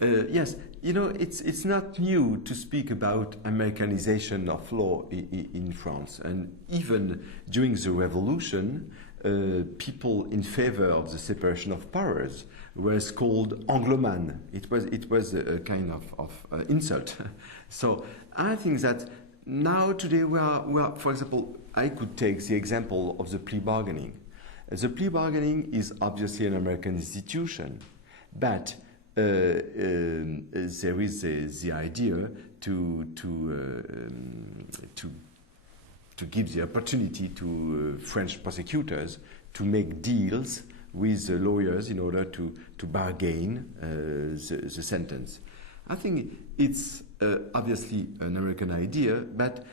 Yes, you know, it's not new to speak about Americanization of law in France. And even during the revolution, people in favor of the separation of powers was called Angloman. It was a kind of insult. So I think that now today we are, for example, I could take the example of the plea bargaining. The plea bargaining is obviously an American institution, but there is the idea to give the opportunity to French prosecutors to make deals with the lawyers in order to bargain the sentence. I think it's obviously an American idea, but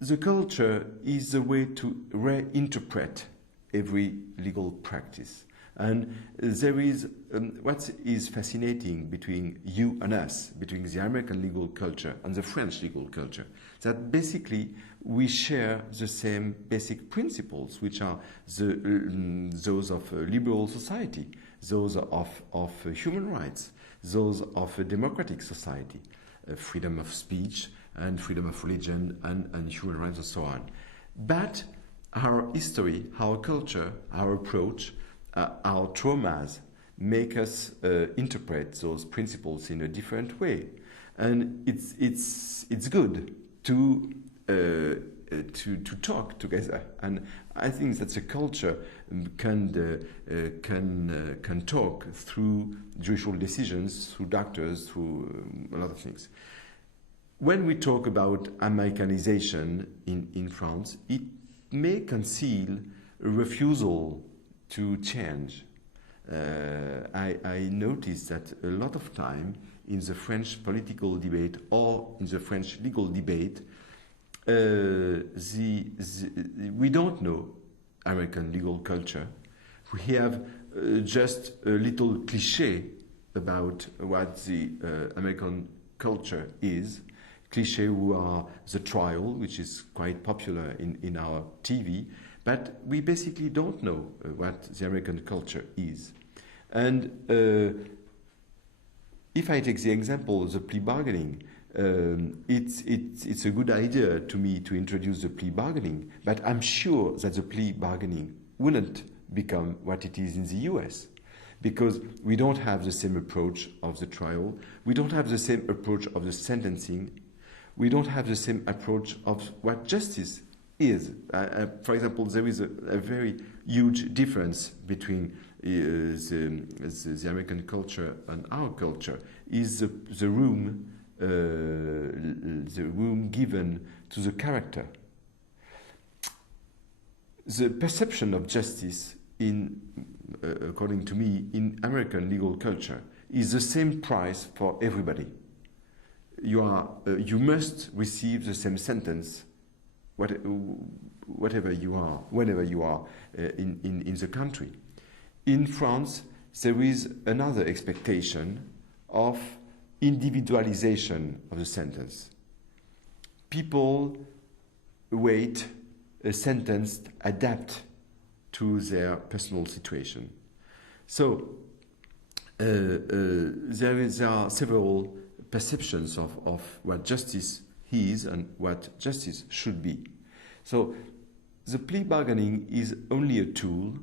the culture is the way to reinterpret every legal practice. And there is what is fascinating between you and us, between the American legal culture and the French legal culture, that basically we share the same basic principles, which are those of a liberal society, those of human rights, those of a democratic society, freedom of speech and freedom of religion and human rights and so on. But our history, our culture, our approach, our traumas make us interpret those principles in a different way, and it's good to talk together. And I think that the culture can talk through judicial decisions, through doctors, through a lot of things. When we talk about Americanization in France, it may conceal a refusal to change. I noticed that a lot of time in the French political debate or in the French legal debate, we don't know American legal culture. We have just a little cliché about what the American culture is. Cliché who are the trial, which is quite popular in our TV, but we basically don't know what the American culture is. And if I take the example of the plea bargaining, it's a good idea to me to introduce the plea bargaining, but I'm sure that the plea bargaining wouldn't become what it is in the US, because we don't have the same approach of the trial, we don't have the same approach of the sentencing, we don't have the same approach of what justice is. For example, there is a very huge difference between the American culture and our culture. Is the room given to the character. The perception of justice, according to me, in American legal culture, is the same price for everybody. You must receive the same sentence, whatever you are, whenever you are in the country. In France, there is another expectation of individualization of the sentence. People wait a sentence adapt to their personal situation. So there are several perceptions of what justice is and what justice should be. So the plea bargaining is only a tool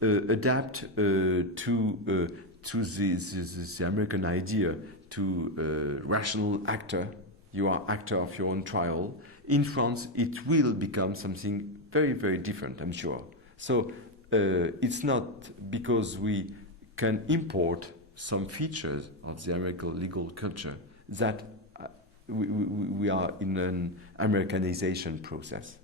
adapt to the American idea, to rational actor. You are actor of your own trial. In France, it will become something very, very different, I'm sure. So it's not because we can import some features of the American legal culture that we are in an Americanization process.